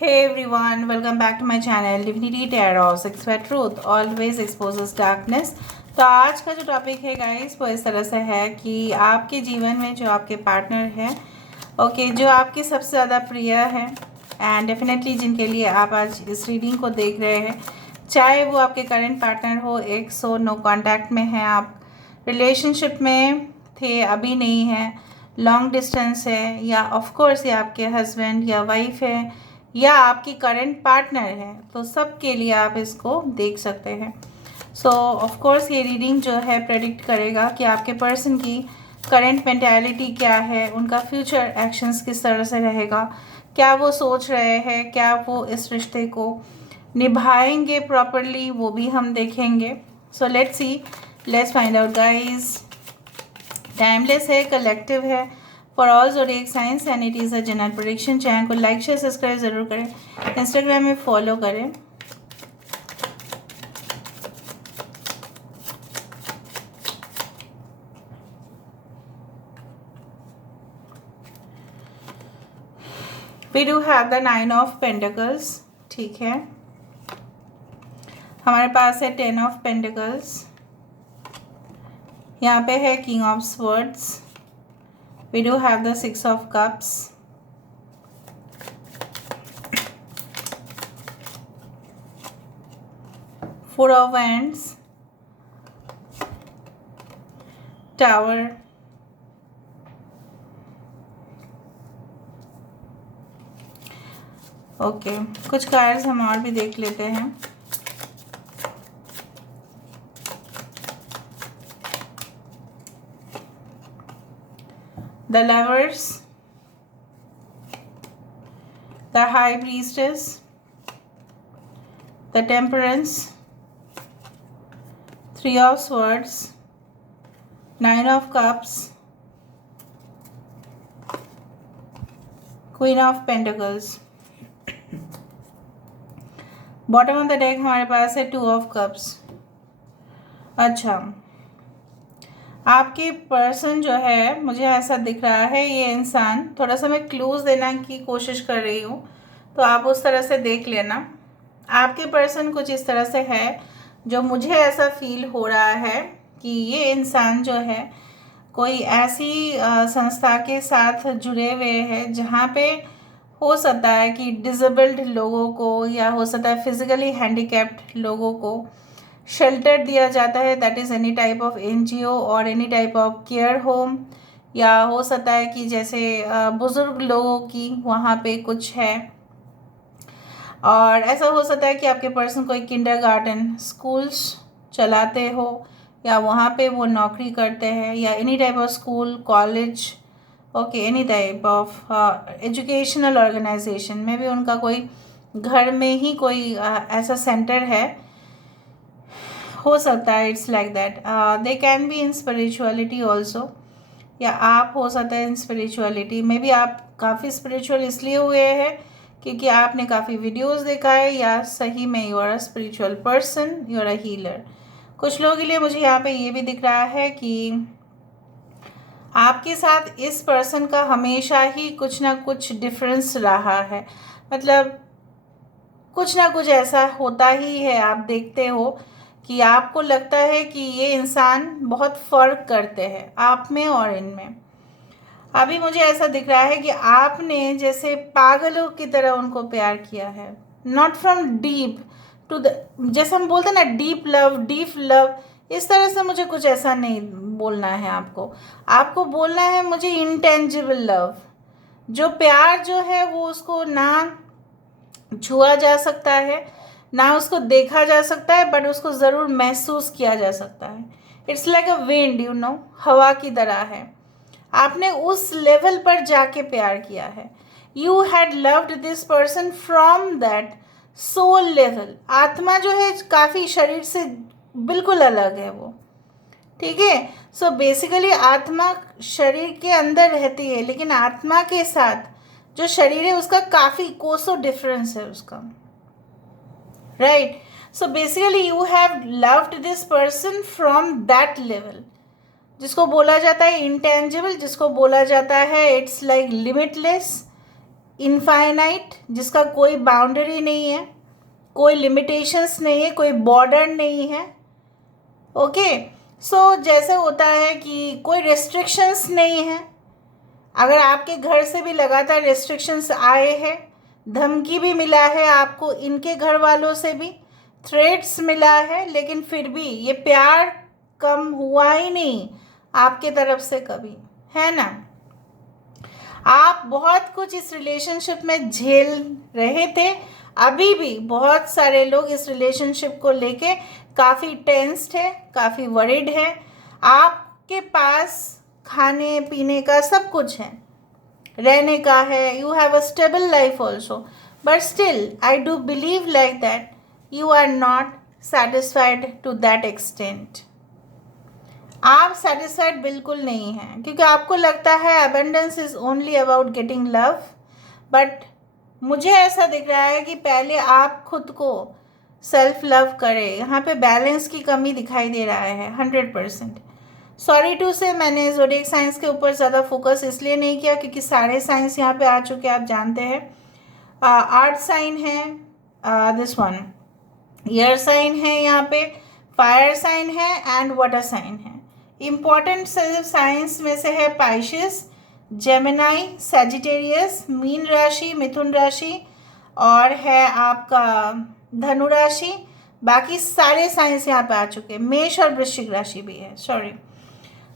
Hey everyone, welcome back to my channel Divinity Tarot 6 Where Truth Always Exposes Darkness। तो आज का जो topic है गाइस वो इस तरह से है कि आपके जीवन में जो आपके पार्टनर है जो आपके सबसे ज़्यादा प्रिय है एंड डेफिनेटली जिनके लिए आप आज इस रीडिंग को देख रहे हैं, चाहे वो आपके करंट पार्टनर हो, एक्स हो, नो कॉन्टैक्ट में है, आप रिलेशनशिप में थे अभी नहीं है, लॉन्ग डिस्टेंस है, या ऑफ कोर्स ये आपके हस्बैंड या वाइफ है या आपकी करंट पार्टनर है, तो सब के लिए आप इसको देख सकते हैं। सो ऑफ कोर्स ये रीडिंग जो है प्रेडिक्ट करेगा कि आपके पर्सन की करंट मेंटालिटी क्या है, उनका फ्यूचर एक्शंस किस तरह से रहेगा, क्या वो सोच रहे हैं, क्या वो इस रिश्ते को निभाएंगे प्रॉपरली, वो भी हम देखेंगे। So let's see, let's find out guys. Timeless है, कलेक्टिव है, for all zodiac signs and it is a general prediction. Channel को लाइक शेयर सब्सक्राइब ज़रूर करें, इंस्टाग्राम में फॉलो करें। We do have the 9 of pentacles, ठीक है। हमारे पास है 10 ऑफ पेंटिकल्स, यहाँ पे है king of swords, we do have the 6 of cups, four of wands, tower, okay कुछ कार्ड्स हम और भी देख लेते हैं। The lovers, the high priestess, the temperance, 3 of swords, 9 of cups, queen of pentacles। Bottom of the deck हमारे पास है 2 of cups। अच्छा, आपके पर्सन जो है, मुझे ऐसा दिख रहा है, ये इंसान, थोड़ा सा मैं क्लूज देना की कोशिश कर रही हूँ, तो आप उस तरह से देख लेना। आपके पर्सन कुछ इस तरह से है, जो मुझे ऐसा फील हो रहा है कि ये इंसान जो है कोई ऐसी संस्था के साथ जुड़े हुए हैं जहाँ पे हो सकता है कि डिसेबल्ड लोगों को या हो सकता है फिजिकली हैंडीकैप्ड लोगों को शेल्टर दिया जाता है। That is any type of NGO और any type of care home, या हो सकता है कि जैसे बुज़ुर्ग लोगों की वहाँ पे कुछ है, और ऐसा हो सकता है कि आपके पर्सन कोई किंडरगार्टन स्कूल्स चलाते हो, या वहाँ पे वो नौकरी करते हैं, या any type of school, college, okay, any type of educational organisation में भी उनका कोई घर में ही कोई ऐसा सेंटर है, हो सकता है। It's like that they can be in spirituality also, या आप हो सकता है इन स्पिरिचुअलिटी में भी आप काफ़ी स्पिरिचुअल इसलिए हुए हैं क्योंकि आपने काफ़ी वीडियोस देखा है, या सही में you are a spiritual person, you are a healer. कुछ लोगों के लिए मुझे यहाँ पे ये भी दिख रहा है कि आपके साथ इस पर्सन का हमेशा ही कुछ ना कुछ डिफरेंस रहा है, मतलब कुछ ना कुछ ऐसा होता ही है। आप देखते हो कि आपको लगता है कि ये इंसान बहुत फ़र्क करते हैं आप में और इनमें। अभी मुझे ऐसा दिख रहा है कि आपने जैसे पागलों की तरह उनको प्यार किया है, not from deep to the, जैसे हम बोलते हैं ना डीप लव, इस तरह से मुझे कुछ ऐसा नहीं बोलना है आपको बोलना है मुझे इंटेंजिबल लव, जो प्यार जो है वो उसको ना छुआ जा सकता है, ना उसको देखा जा सकता है, बट उसको ज़रूर महसूस किया जा सकता है। It's like a wind, you know, हवा की तरह है। आपने उस लेवल पर जाके प्यार किया है। You had loved this person from that soul level. आत्मा जो है काफ़ी शरीर से बिल्कुल अलग है वो, ठीक है। सो बेसिकली आत्मा शरीर के अंदर रहती है, लेकिन आत्मा के साथ जो शरीर है उसका काफ़ी कोसों डिफरेंस है उसका, right. So basically you have loved this person from that level, जिसको बोला जाता है इंटेंजिबल, जिसको बोला जाता है इट्स लाइक लिमिटलेस, इनफाइनाइट, जिसका कोई बाउंड्री नहीं है, कोई लिमिटेशंस नहीं है, कोई बॉर्डर नहीं है। ओके, सो जैसे होता है कि कोई रेस्ट्रिक्शंस नहीं है। अगर आपके घर से भी लगातार रेस्ट्रिक्शंस आए हैं, धमकी भी मिला है आपको, इनके घर वालों से भी थ्रेट्स मिला है, लेकिन फिर भी ये प्यार कम हुआ ही नहीं आपके तरफ से कभी, है ना। आप बहुत कुछ इस रिलेशनशिप में झेल रहे थे। अभी भी बहुत सारे लोग इस रिलेशनशिप को लेके काफ़ी टेंस्ड है, काफ़ी वरिड है। आपके पास खाने पीने का सब कुछ है, रहने का है, you have a stable life also, but still I do believe like that you are not satisfied to that extent. आप सेटिस्फाइड बिल्कुल नहीं हैं, क्योंकि आपको लगता है abundance is only about getting love, but मुझे ऐसा दिख रहा है कि पहले आप खुद को सेल्फ लव करें। यहाँ पे बैलेंस की कमी दिखाई दे रहा है 100%। सॉरी टू से मैंने ज़ोडिएक साइंस के ऊपर ज़्यादा फोकस इसलिए नहीं किया क्योंकि सारे साइंस यहाँ पे आ चुके हैं, आप जानते हैं। आर्थ साइन है, दिस वन एयर साइन है, यहाँ पे फायर साइन है एंड वाटर साइन है। इम्पॉर्टेंट साइंस में से है पाइशिस, जेमिनाई, सैजिटेरियस, मीन राशि, मिथुन राशि और है आपका धनु राशि। बाकी सारे साइंस यहाँ पे आ चुके हैं, मेष और वृश्चिक राशि भी है, sorry.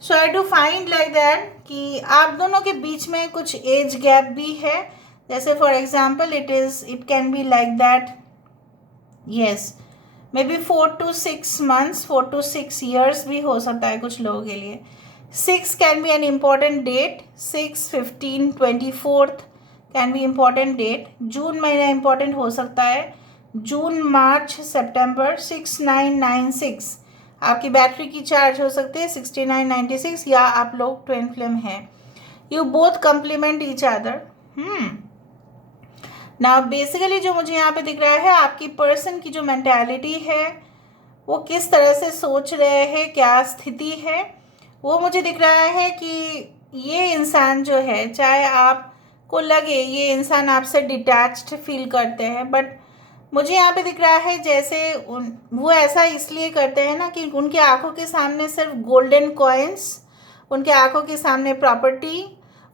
So I do find like that कि आप दोनों के बीच में कुछ एज गैप भी है। जैसे for example it can be like that, yes, may be 4 to 6 months, 4 to 6 years भी हो सकता है कुछ लोगों के लिए। 6 can be an important date, 6, 15, 24 can be important date. जून महीना इम्पॉर्टेंट हो सकता है, जून, मार्च, सितंबर। 6, 9, 9, 6 आपकी बैटरी की चार्ज हो सकती है 69, 96, या आप लोग ट्विन फ्लेम हैं। You both complement each other. ना बेसिकली जो मुझे यहाँ पे दिख रहा है, आपकी पर्सन की जो मेंटालिटी है, वो किस तरह से सोच रहे हैं, क्या स्थिति है, वो मुझे दिख रहा है कि ये इंसान जो है, चाहे आपको लगे ये इंसान आपसे डिटैच्ड फील करते हैं, बट मुझे यहाँ पे दिख रहा है जैसे वो ऐसा इसलिए करते हैं ना कि उनके आंखों के सामने सिर्फ गोल्डन कॉइन्स, उनके आंखों के सामने प्रॉपर्टी,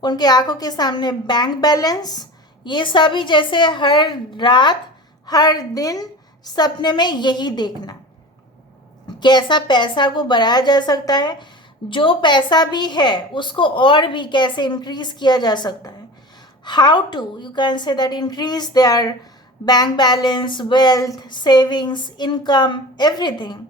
उनके आंखों के सामने बैंक बैलेंस, ये सभी जैसे हर रात हर दिन सपने में यही देखना, कैसा पैसा को बढ़ाया जा सकता है, जो पैसा भी है उसको और भी कैसे इंक्रीज किया जा सकता है, how to you can say that increase their bank balance, wealth, savings, income, everything.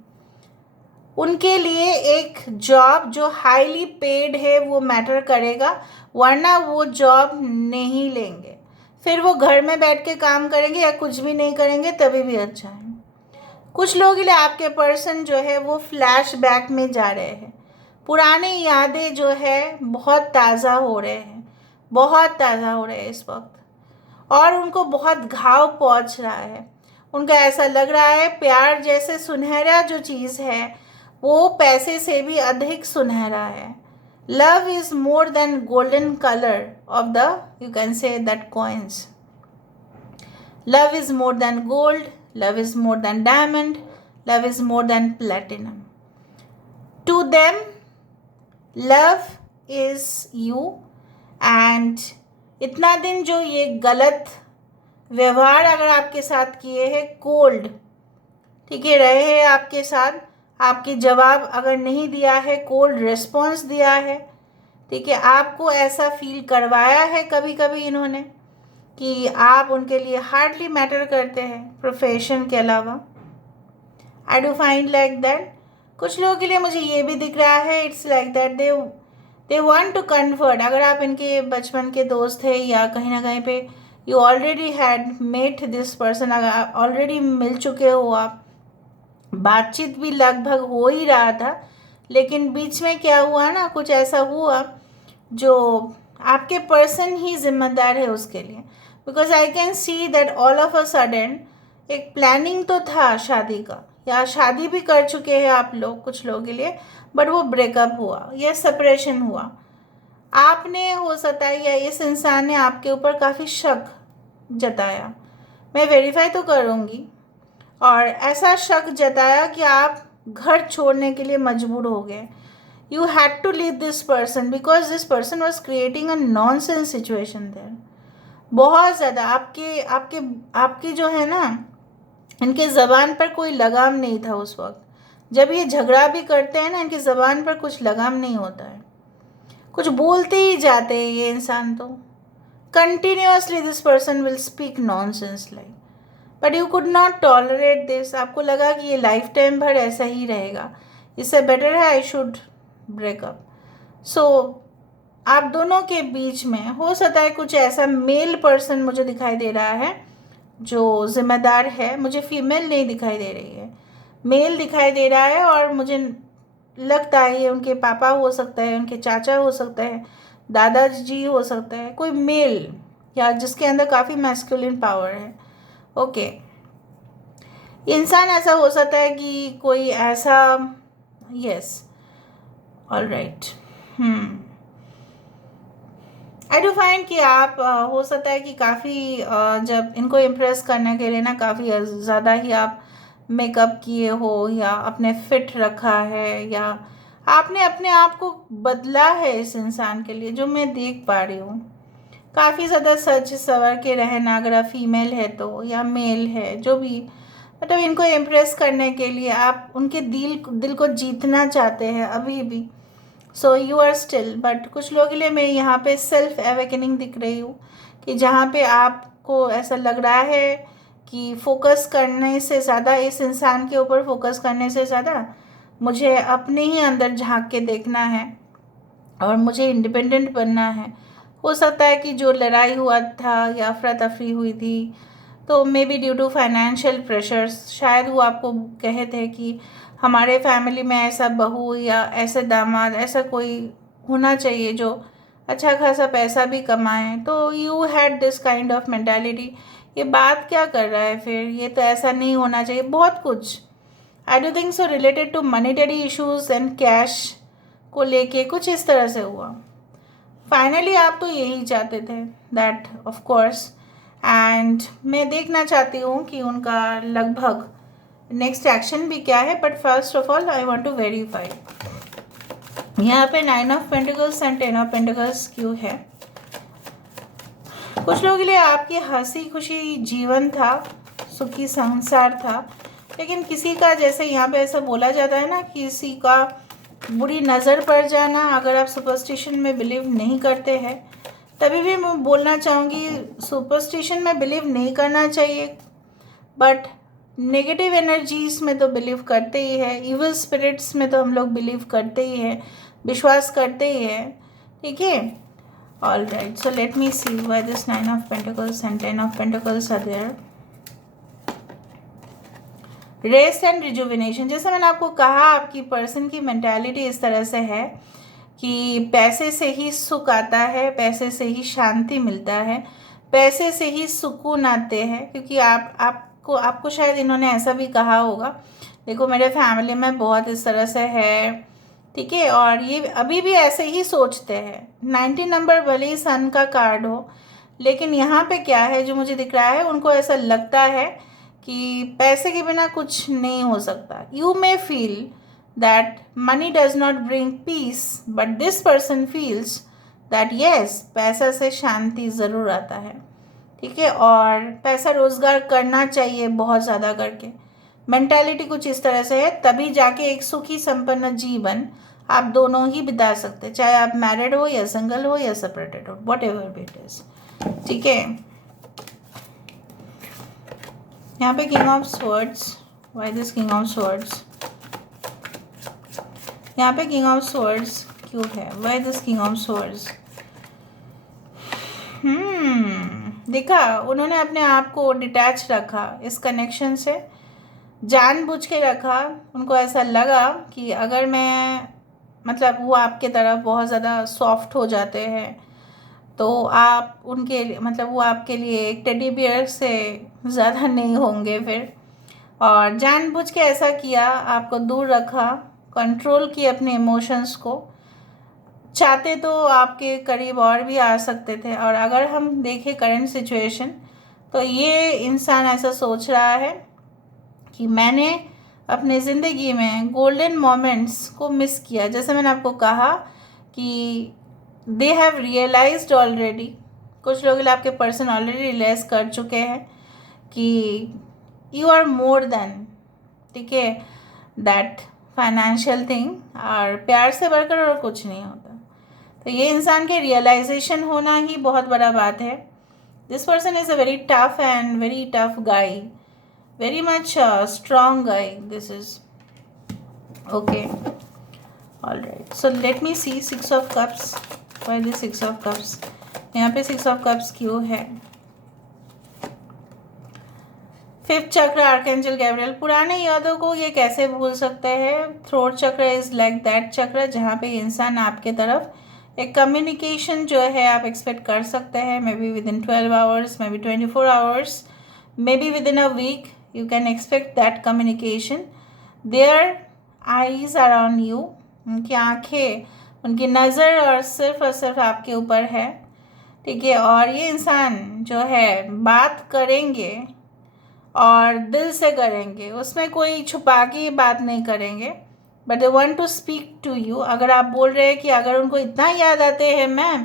उनके लिए एक जॉब जो हाईली पेड है वो मैटर करेगा, वरना वो जॉब नहीं लेंगे। फिर वो घर में बैठ के काम करेंगे या कुछ भी नहीं करेंगे तभी भी अच्छा है। कुछ लोगों के लिए आपके पर्सन जो है वो फ्लैश बैक में जा रहे हैं, पुरानी यादें जो है बहुत ताज़ा हो रहे हैं, बहुत ताज़ा हो रहे हैं इस वक्त, और उनको बहुत घाव पहुंच रहा है। उनका ऐसा लग रहा है प्यार जैसे सुनहरा जो चीज़ है वो पैसे से भी अधिक सुनहरा है। Love is more than golden colour of the, you can say that coins. Love is more than gold, love is more than diamond, love is more than platinum. To them love is you, and इतना दिन जो ये गलत व्यवहार अगर आपके साथ किए हैं, कोल्ड, ठीक है, रहे हैं आपके साथ, आपके जवाब अगर नहीं दिया है, कोल्ड रिस्पॉन्स दिया है, ठीक है, आपको ऐसा फील करवाया है कभी कभी इन्होंने कि आप उनके लिए हार्डली मैटर करते हैं प्रोफेशन के अलावा। आई डू फाइंड लाइक दैट। कुछ लोगों के लिए मुझे ये भी दिख रहा है, it's like that they want to convert. अगर आप इनके बचपन के दोस्त थे या कहीं ना कहीं पे you already had met this person, अगर ऑलरेडी मिल चुके हो आप, बातचीत भी लगभग हो ही रहा था, लेकिन बीच में क्या हुआ ना, कुछ ऐसा हुआ जो आपके पर्सन ही जिम्मेदार है उसके लिए। Because I can see that all of a sudden एक प्लानिंग तो था शादी का, या शादी भी कर चुके हैं आप लोग कुछ लोगों के लिए, बट वो ब्रेकअप हुआ या सेपरेशन हुआ। आपने हो सकता है या इस इंसान ने आपके ऊपर काफ़ी शक जताया, मैं वेरीफाई तो करूँगी, और ऐसा शक जताया कि आप घर छोड़ने के लिए मजबूर हो गए। You had to leave this person because this person was creating a nonsense situation there. बहुत ज़्यादा आपके आपके आपकी जो है ना, इनके ज़बान पर कोई लगाम नहीं था उस वक्त। जब ये झगड़ा भी करते हैं ना, इनकी ज़बान पर कुछ लगाम नहीं होता है, कुछ बोलते ही जाते हैं ये इंसान। तो continuously this person will speak nonsense like, but you could not tolerate this. आपको लगा कि ये लाइफ टाइम भर ऐसा ही रहेगा, इससे बेटर है आई शुड ब्रेकअप। सो आप दोनों के बीच में हो सकता है कुछ ऐसा मेल पर्सन मुझे दिखाई दे रहा है जो जिम्मेदार है। मुझे फीमेल नहीं दिखाई दे रही है, मेल दिखाई दे रहा है, और मुझे लगता है ये उनके पापा हो सकता है, उनके चाचा हो सकता है, दादाजी हो सकता है, कोई मेल या जिसके अंदर काफ़ी मैस्कुलिन पावर है। ओके, इंसान ऐसा हो सकता है कि कोई ऐसा, yes, alright, I do find कि आप हो सकता है कि काफ़ी जब इनको इम्प्रेस करने के लिए ना काफ़ी ज़्यादा ही आप मेकअप किए हो, या अपने फिट रखा है, या आपने अपने आप को बदला है इस इंसान के लिए, जो मैं देख पा रही हूँ। काफ़ी ज़्यादा सज सवर के रहना, अगर आप फीमेल है तो, या मेल है, जो भी, मतलब इनको इम्प्रेस करने के लिए आप उनके दिल को जीतना चाहते हैं अभी भी। So you are still, but कुछ लोगों के लिए मैं यहाँ पे सेल्फ एवेकनिंग दिख रही हूँ, कि जहाँ पे आपको ऐसा लग रहा है कि फोकस करने से ज़्यादा, इस इंसान के ऊपर फोकस करने से ज़्यादा मुझे अपने ही अंदर झांक के देखना है, और मुझे इंडिपेंडेंट बनना है। हो सकता है कि जो लड़ाई हुआ था या अफरा तफरी हुई थी, तो maybe due to financial pressures, शायद वो आपको कहे थे कि हमारे फैमिली में ऐसा बहू या ऐसे दामाद, ऐसा कोई होना चाहिए जो अच्छा खासा पैसा भी कमाए। तो you had this kind of mentality. ये बात क्या कर रहा है फिर, ये तो ऐसा नहीं होना चाहिए, बहुत कुछ। I do think so related to monetary issues and cash को लेके कुछ इस तरह से हुआ। फाइनली आप तो यही चाहते थे, दैट ऑफ कोर्स, एंड मैं देखना चाहती हूँ कि उनका लगभग नेक्स्ट एक्शन भी क्या है। But first of all I want to verify यहाँ पे 9 of pentacles and 10 of pentacles क्यों है। कुछ लोगों के लिए आपकी हंसी खुशी जीवन था, सुखी संसार था, लेकिन किसी का, जैसे यहाँ पे ऐसा बोला जाता है ना, किसी का बुरी नज़र पड़ जाना, अगर आप सुपरस्टिशन में बिलीव नहीं करते हैं, तभी भी मैं बोलना चाहूँगी सुपरस्टिशन में बिलीव नहीं करना चाहिए, बट नेगेटिव एनर्जीज में तो बिलीव करते ही है, इविल स्पिरिट्स में तो हम लोग बिलीव करते ही हैं, विश्वास करते ही हैं, ठीक है। All right, so let me see why this 9 of pentacles and 10 of pentacles are there. Rest and rejuvenation, जैसे मैंने आपको कहा, आपकी पर्सन की मेंटालिटी इस तरह से है कि पैसे से ही सुख आता है, पैसे से ही शांति मिलता है, पैसे से ही सुकून आते हैं, क्योंकि आपको शायद इन्होंने ऐसा भी कहा होगा, देखो मेरे फैमिली में बहुत इस तरह से है, ठीक है, और ये अभी भी ऐसे ही सोचते हैं। 90 नंबर भले ही सन का कार्ड हो, लेकिन यहाँ पे क्या है जो मुझे दिख रहा है, उनको ऐसा लगता है कि पैसे के बिना कुछ नहीं हो सकता। You may feel that money does not bring peace, but this person feels that yes, पैसा से शांति ज़रूर आता है, ठीक है, और पैसा रोज़गार करना चाहिए बहुत ज़्यादा करके। मेंटालिटी कुछ इस तरह से है, तभी जाके एक सुखी संपन्न जीवन आप दोनों ही बिता सकते हैं, चाहे आप मैरिड हो या सिंगल हो या सेपरेटेड हो, वट एवर इट इज़, ठीक है। यहाँ पे king of swords, why this king of swords, यहाँ पे किंग ऑफ स्वॉर्ड्स क्यों है, why this king of swords. देखा, उन्होंने अपने आप को डिटैच रखा इस कनेक्शन से, जानबूझ के रखा। उनको ऐसा लगा कि अगर मैं, मतलब वो आपके तरफ बहुत ज़्यादा सॉफ्ट हो जाते हैं, तो आप उनके, मतलब वो आपके लिए एक टेडी बियर से ज़्यादा नहीं होंगे फिर, और जानबूझ के ऐसा किया, आपको दूर रखा, कंट्रोल किए अपने इमोशंस को, चाहते तो आपके करीब और भी आ सकते थे। और अगर हम देखें करंट सिचुएशन, तो ये इंसान ऐसा सोच रहा है कि मैंने अपने ज़िंदगी में गोल्डन मोमेंट्स को मिस किया। जैसे मैंने आपको कहा कि दे हैव रियलाइज्ड ऑलरेडी, कुछ लोग आपके पर्सन ऑलरेडी रियलाइज कर चुके हैं कि यू आर मोर देन, ठीक है, दैट फाइनेंशियल थिंग। और प्यार से बढ़कर और कुछ नहीं होता। तो ये इंसान के रियलाइजेशन होना ही बहुत बड़ा बात है। This person is a very tough and very tough गाई, very much strong guy this is. Okay, all right, so let me see six of cups. why the six of cups? यहाँ पे six of cups क्यों है? Fifth चक्र archangel Gabriel. पुराने यादों को ये कैसे भूल सकते हैं? थ्रोट चक्र इज लाइक दैट चक्र जहाँ पे इंसान आपके तरफ एक कम्युनिकेशन जो है आप एक्सपेक्ट कर सकते हैं। Maybe within 12 hours, maybe 24 hours, maybe within a week you can expect that communication. Their eyes are on you, उनकी आँखें, उनकी नज़र और सिर्फ आपके ऊपर है, ठीक है। और ये इंसान जो है बात करेंगे और दिल से करेंगे, उसमें कोई छुपा के बात नहीं करेंगे, but they want to speak to you. अगर आप बोल रहे हैं कि अगर उनको इतना याद आते हैं मैम,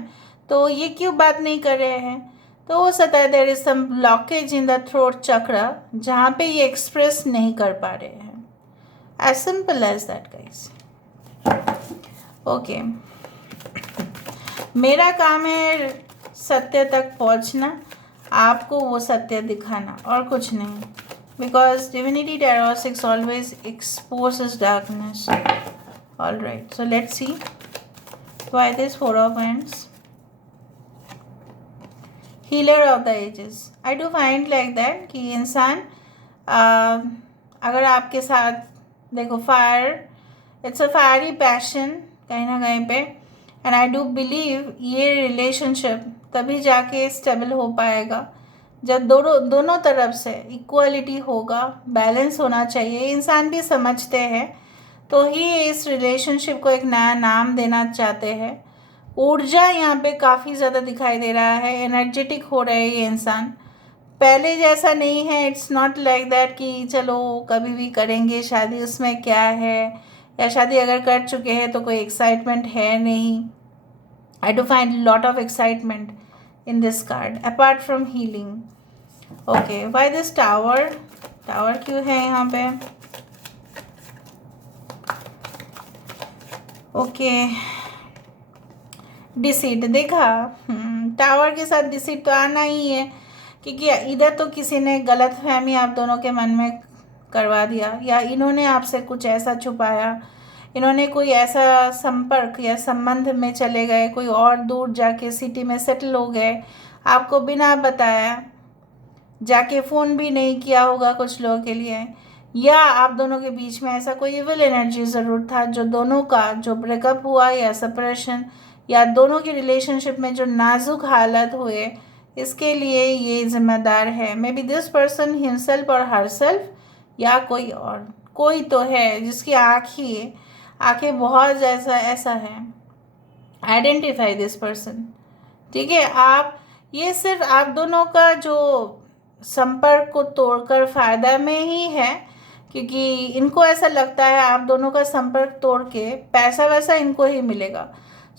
तो ये क्यों बात नहीं कर रहे हैं, तो हो सकता है there is some blockage in the throat chakra जहाँ पे ये एक्सप्रेस नहीं कर पा रहे हैं। As simple as that guys. Okay, मेरा काम है सत्य तक पहुँचना, आपको वो सत्य दिखाना और कुछ नहीं। Because divinity tarot 6 always exposes darkness. All right, so let's see why this 4 of wands. Healer of the ages. I do find like that कि इंसान अगर आपके साथ देखो, fire, it's a fiery passion कहीं ना कहीं पे। एंड आई डू बिलीव ये रिलेशनशिप तभी जाके स्टेबल हो पाएगा जब दोनों तरफ से इक्वलिटी होगा, बैलेंस होना चाहिए। इंसान भी समझते हैं तो ही इस रिलेशनशिप को एक नया नाम देना चाहते हैं। ऊर्जा यहाँ पे काफ़ी ज़्यादा दिखाई दे रहा है, एनर्जेटिक हो रहे हैं ये इंसान, पहले जैसा नहीं है। इट्स नॉट लाइक दैट कि चलो कभी भी करेंगे शादी, उसमें क्या है, या शादी अगर कर चुके हैं तो कोई एक्साइटमेंट है नहीं। आई do find lot of excitement in this card apart from healing. Okay, why this tower? Tower क्यों है यहाँ पे? ओके, डिसीट देखा। टावर के साथ डिसीट तो आना ही है, क्योंकि इधर तो किसी ने गलत फहमी आप दोनों के मन में करवा दिया, या इन्होंने आपसे कुछ ऐसा छुपाया, इन्होंने कोई ऐसा संपर्क या संबंध में चले गए, कोई और दूर जाके सिटी में सेटल हो गए, आपको बिना बताया, जाके फ़ोन भी नहीं किया होगा कुछ लोगों के लिए, या आप दोनों के बीच में ऐसा कोई इविल एनर्जी ज़रूर था जो दोनों का जो ब्रेकअप हुआ या सेपरेशन, या दोनों की रिलेशनशिप में जो नाजुक हालत हुए, इसके लिए ये जिम्मेदार है। May be this person himself और हरसेल्फ, या कोई और, कोई तो है जिसकी आँखें बहुत ऐसा है। आइडेंटिफाई दिस पर्सन, ठीक है। आप ये सिर्फ आप दोनों का जो संपर्क को तोड़कर फ़ायदा में ही है, क्योंकि इनको ऐसा लगता है आप दोनों का संपर्क तोड़ के पैसा वैसा इनको ही मिलेगा।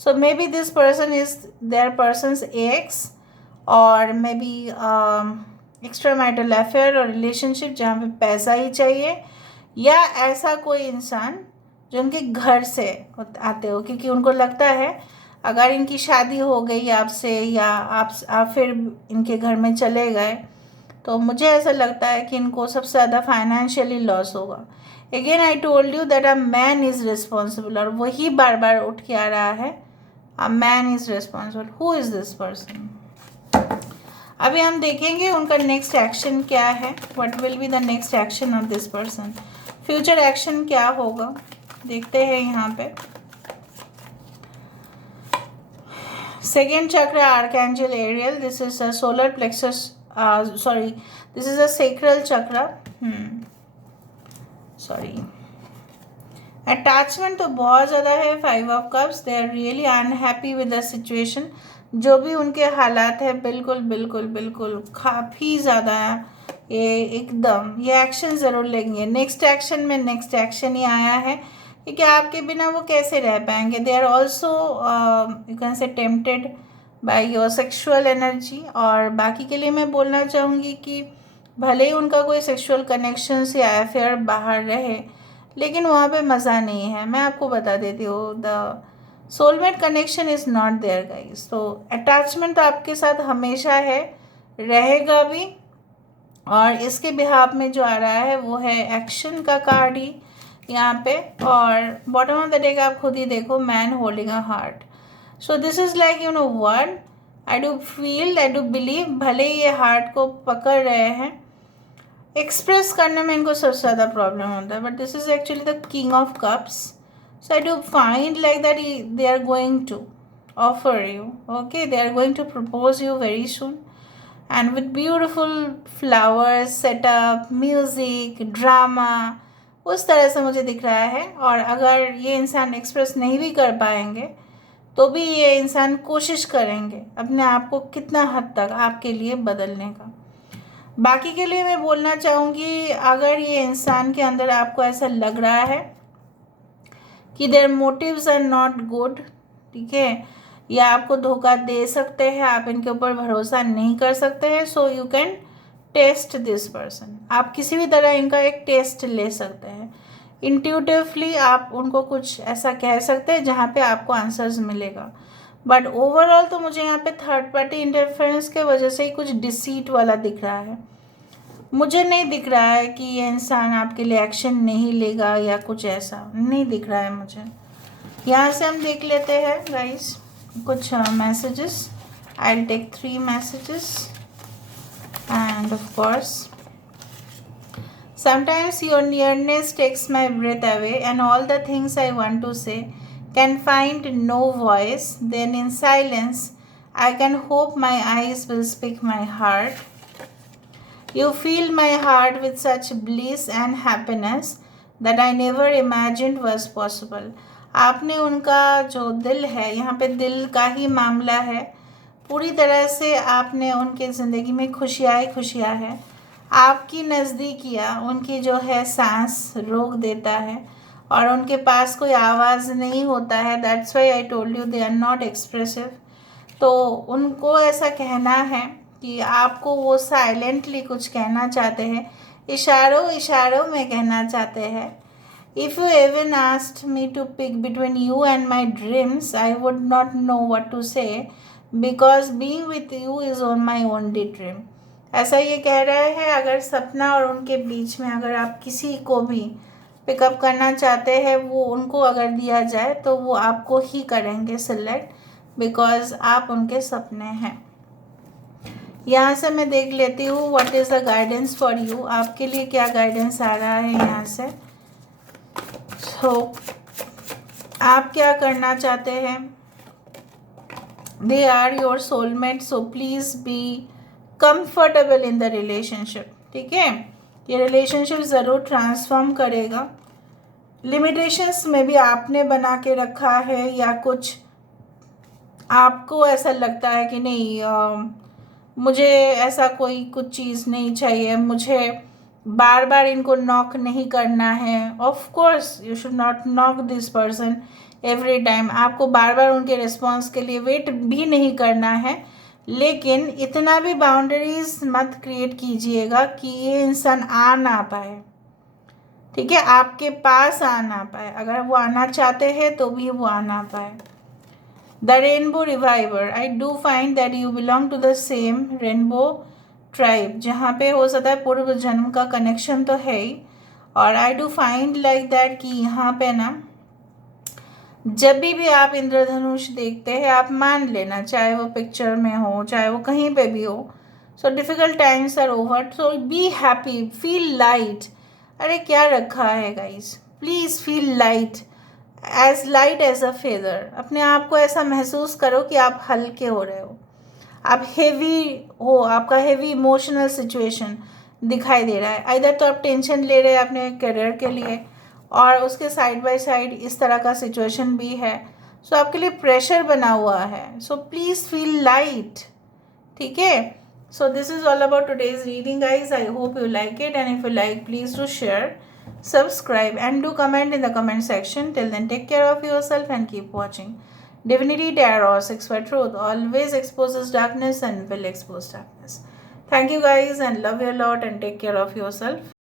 So maybe this person is their persons ex, और maybe extra marital affair और रिलेशनशिप जहाँ पे पैसा ही चाहिए, या ऐसा कोई इंसान जो उनके घर से आते हो, क्योंकि उनको लगता है अगर इनकी शादी हो गई आपसे, या आप फिर इनके घर में चले गए, तो मुझे ऐसा लगता है कि इनको सबसे ज़्यादा फाइनेंशियली लॉस होगा। Again I told you that a man is responsible, और वही बार बार उठ के आ रहा है, a man is responsible. Who is this person? अभी हम देखेंगे उनका नेक्स्ट एक्शन क्या है। What will be the next action of this person? Future action क्या होगा देखते हैं यहाँ पे। Second chakra archangel Ariel, this is a solar plexus, sorry this is a sacral chakra, sorry attachment तो बहुत ज़्यादा है 5 of cups, they are really unhappy with the situation. जो भी उनके हालात है बिल्कुल बिल्कुल बिल्कुल काफ़ी ज़्यादा ये एकदम ये एक्शन ज़रूर लेंगे। नेक्स्ट एक्शन में नेक्स्ट एक्शन ही आया है, क्योंकि आपके बिना वो कैसे रह पाएंगे। They are also you can say tempted by your sexual energy. और बाकी के लिए मैं बोलना चाहूँगी कि भले ही उनका कोई सेक्सुअल कनेक्शन या अफेयर बाहर रहे, लेकिन वहाँ पे मज़ा नहीं है। मैं आपको बता देती हूँ, the soulmate connection is not there guys. तो अटैचमेंट तो आपके साथ हमेशा है, रहेगा भी। और इसके बिहाफ में जो आ रहा है वो है एक्शन का कार्ड ही यहाँ पे। और बॉटम ऑफ द डेक आप खुद ही देखो, man holding a heart. So this is like you know what I do feel, I do believe, भले ये हार्ट को पकड़ रहे हैं, एक्सप्रेस करने में इनको सबसे ज़्यादा प्रॉब्लम होता है, but this is actually the king of cups. So I do find like that they are going to offer you, okay, they are going to propose you very soon, and with beautiful flowers, setup, music, drama, उस तरह से मुझे दिख रहा है। और अगर ये इंसान एक्सप्रेस नहीं भी कर पाएंगे तो भी ये इंसान कोशिश करेंगे अपने आप को कितना हद तक आपके लिए बदलने का। बाकी के लिए मैं बोलना चाहूँगी, अगर ये इंसान के अंदर आपको ऐसा लग रहा है कि their motives are not good, ठीक है, या आपको धोखा दे सकते हैं, आप इनके ऊपर भरोसा नहीं कर सकते हैं, so you can test this person. आप किसी भी तरह इनका एक टेस्ट ले सकते हैं। इंट्यूटिवली आप उनको कुछ ऐसा कह सकते हैं जहाँ पे आपको आंसर्स मिलेगा। बट ओवरऑल तो मुझे यहाँ पे थर्ड पार्टी इंटरफेरेंस के वजह से ही कुछ डिसीट वाला दिख रहा है। मुझे नहीं दिख रहा है कि ये इंसान आपके लिए एक्शन नहीं लेगा या कुछ ऐसा नहीं दिख रहा है मुझे। यहाँ से हम देख लेते हैं गाइस कुछ messages. I will take 3 messages and of course sometimes your nearness takes my breath away and all the things I want to say can find no voice. Then in silence I can hope my eyes will speak my heart. You fill my heart with such bliss and happiness that I never imagined was possible. आपने उनका जो दिल है, यहाँ पे दिल का ही मामला है, पूरी तरह से आपने उनके ज़िंदगी में खुशियाँ ही खुशियाँ है। आपकी नज़दीकियाँ उनकी जो है सांस रोक देता है और उनके पास कोई आवाज़ नहीं होता है। That's why I told you they are not expressive. तो उनको ऐसा कहना है कि आपको वो साइलेंटली कुछ कहना चाहते हैं, इशारों इशारों में कहना चाहते हैं। If you even asked me to pick between you and my dreams, I would not know what to say because being with you is on my only dream. ऐसा ये कह रहे हैं, अगर सपना और उनके बीच में अगर आप किसी को भी पिकअप करना चाहते हैं, वो उनको अगर दिया जाए तो वो आपको ही करेंगे सिलेक्ट, बिकॉज आप उनके सपने हैं। यहाँ से मैं देख लेती हूँ what is the guidance for you. आपके लिए क्या गाइडेंस आ रहा है यहाँ से। सो आप क्या करना चाहते हैं। They are your soulmate, so please be comfortable in the relationship, ठीक है। ये रिलेशनशिप ज़रूर ट्रांसफॉर्म करेगा। लिमिटेशंस में भी आपने बना के रखा है या कुछ आपको ऐसा लगता है कि नहीं मुझे ऐसा कोई कुछ चीज़ नहीं चाहिए, मुझे बार बार इनको नॉक नहीं करना है। Of course you should not knock this person every time. आपको बार बार उनके रिस्पॉन्स के लिए वेट भी नहीं करना है, लेकिन इतना भी बाउंड्रीज मत क्रिएट कीजिएगा कि ये इंसान आ ना पाए, ठीक है, आपके पास आ ना पाए। अगर वो आना चाहते हैं तो भी वो आ ना पाए। The rainbow reviver, I do find that you belong to the same rainbow tribe, जहाँ पे हो सकता है पूर्व जन्म का कनेक्शन तो है ही। और आई डू फाइंड लाइक दैट कि यहाँ पे ना जब भी आप इंद्रधनुष देखते हैं, आप मान लेना, चाहे वो पिक्चर में हो चाहे वो कहीं पे भी हो, so difficult times are over, so be happy, feel light. अरे क्या रखा है guys, please feel light as a feather. अपने आप को ऐसा महसूस करो कि आप हल्के हो रहे हो, आप हेवी हो, आपका हेवी इमोशनल सिचुएशन दिखाई दे रहा है। इधर तो आप टेंशन ले रहे हैं अपने करियर के लिए, और उसके साइड बाय साइड इस तरह का सिचुएशन भी है. सो आपके लिए प्रेशर बना हुआ है. So please feel light. ठीक है. So this is all about today's reading, guys. I hope you like it, and if you like, please do share, subscribe, and do comment in the comment section. Till then, take care of yourself and keep watching. Divinity Tarot 6 for Truth always exposes darkness and will expose darkness. Thank you, guys, and love you a lot, and take care of yourself.